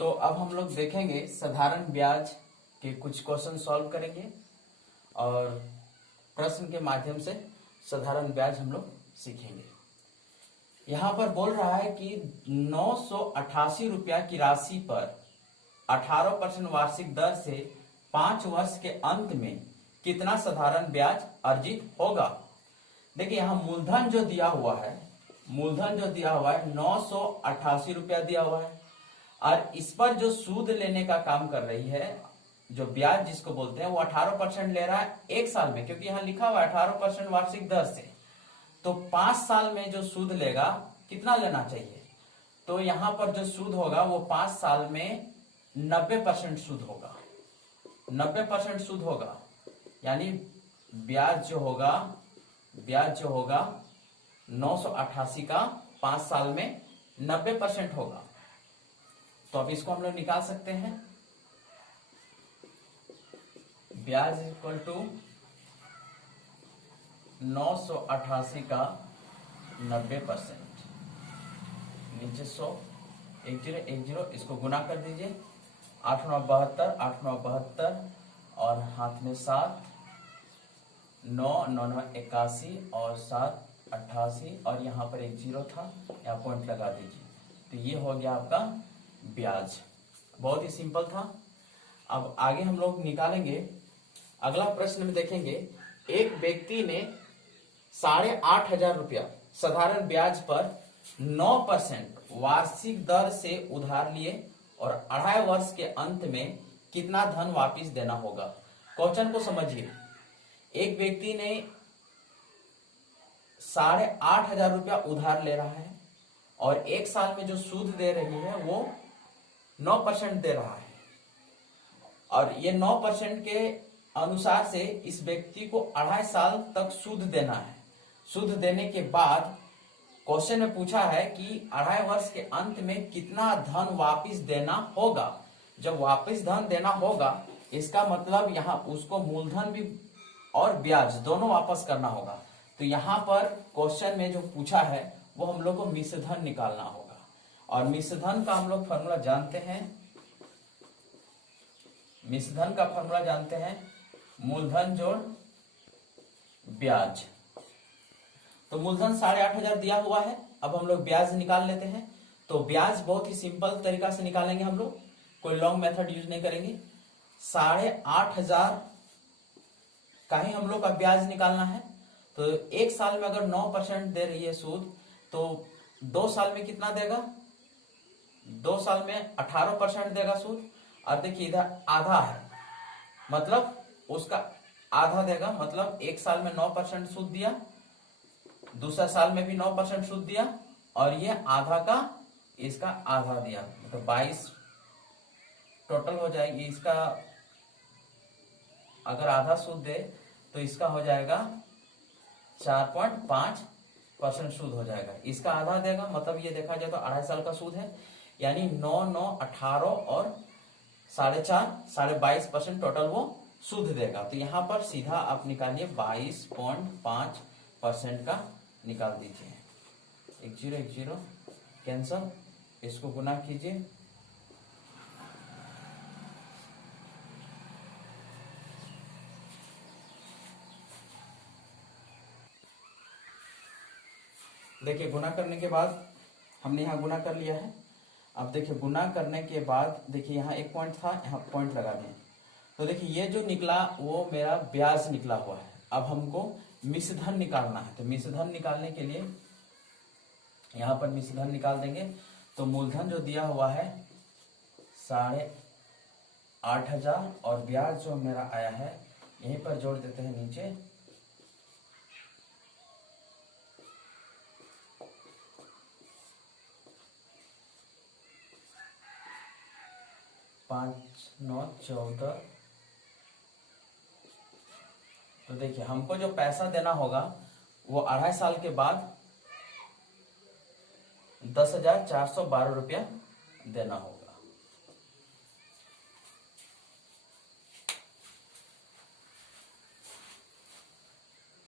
तो अब हम लोग देखेंगे साधारण ब्याज के कुछ क्वेश्चन सॉल्व करेंगे और प्रश्न के माध्यम से साधारण ब्याज हम लोग सीखेंगे। यहाँ पर बोल रहा है कि 988 रुपया की राशि पर 18% वार्षिक दर से 5 वर्ष के अंत में कितना साधारण ब्याज अर्जित होगा। देखिए यहाँ मूलधन जो दिया हुआ है, मूलधन जो दिया हुआ है 988 रुपया दिया हुआ है और इस पर जो सूद लेने का काम कर रही है, जो ब्याज जिसको बोलते हैं, वो 18% ले रहा है एक साल में, क्योंकि यहाँ लिखा हुआ है 18% वार्षिक दर से। तो 5 साल में जो सूद लेगा कितना लेना चाहिए, तो यहाँ पर जो सूद होगा वो 5 साल में 90% सूद होगा, 90% सूद होगा। यानी ब्याज जो होगा 988 का 5 साल में 90% होगा। तो अब इसको हम लोग निकाल सकते हैं। ब्याज इक्वल टू 988 का 90%, नीचे 100, 1010, इसको गुना कर दीजिए। 8 9 72, 8 9 72 और हाथ में 7, 9 9 9 81 और 7 88 और यहाँ पर एक 0 था, यहाँ पॉइंट लगा दीजिए। तो ये हो गया आपका ब्याज। बहुत ही सिंपल था। अब आगे हम लोग निकालेंगे। अगला प्रश्न में देखेंगे, एक व्यक्ति ने 8,500 रुपया साधारण ब्याज पर 9% वार्षिक दर से उधार लिए और 2.5 वर्ष के अंत में कितना धन वापस देना होगा। क्वेश्चन को समझिए। एक व्यक्ति ने 8,500 रुपया उधार ले रहा है और एक साल में जो सूद दे रही है वो 9% दे रहा है और ये 9% के अनुसार से इस व्यक्ति को 2.5 साल तक सूद देना है। सूद देने के बाद क्वेश्चन में पूछा है कि 2.5 वर्ष के अंत में कितना धन वापस देना होगा। जब वापस धन देना होगा, इसका मतलब यहाँ उसको मूलधन भी और ब्याज दोनों वापस करना होगा। तो यहाँ पर क्वेश्चन में जो पूछा है वो हम लोग को मिश्र धन निकालना होगा और मिश्र धन का हम लोग फॉर्मूला जानते हैं। मिश्र धन का फॉर्मूला जानते हैं, मूलधन जोड़ ब्याज। तो मूलधन 8,500 दिया हुआ है। अब हम लोग ब्याज निकाल लेते हैं। तो ब्याज बहुत ही सिंपल तरीका से निकालेंगे हम लोग, कोई लॉन्ग मेथड यूज नहीं करेंगे। 8,500 का ही हम लोग का ब्याज निकालना है। तो एक साल में अगर 9% दे रही है सूद, तो 2 साल में कितना देगा, 2 साल में 18% देगा सूद। और देखिए इधर आधा है, मतलब उसका आधा देगा, मतलब एक साल में 9% सूद दिया, दूसरा साल में भी 9% सूद दिया और ये आधा का इसका आधा दिया, मतलब 22 टोटल हो जाएगी। इसका अगर आधा सूद दे तो इसका हो जाएगा 4.5% सूद हो जाएगा। इसका आधा देगा, मतलब ये देखा जाए तो 2.5 साल का सूद है। यानी 9 9 18 और 4.5 22% टोटल वो सूद देगा। तो यहाँ पर सीधा आप निकालिए 22.5% का निकाल दीजिए। 1 0 1 0 कैंसल, इसको गुना कीजिए। देखिए गुना करने के बाद हमने यहाँ गुना कर लिया है। अब देखिए गुना करने के बाद देखिए यहाँ एक पॉइंट था, यहाँ पॉइंट लगा दें। तो देखिए ये जो निकला वो मेरा ब्याज निकला हुआ है। अब हमको मिश्र धन निकालना है। तो मिश्र धन निकालने के लिए यहाँ पर मिश्र धन निकाल देंगे। तो मूलधन जो दिया हुआ है 8,500 और ब्याज जो मेरा आया है यहीं पर जोड़ देते हैं नीचे। पाँच 9 14। तो देखिए हमको जो पैसा देना होगा वो 2.5 साल के बाद 10,412 रुपया देना होगा।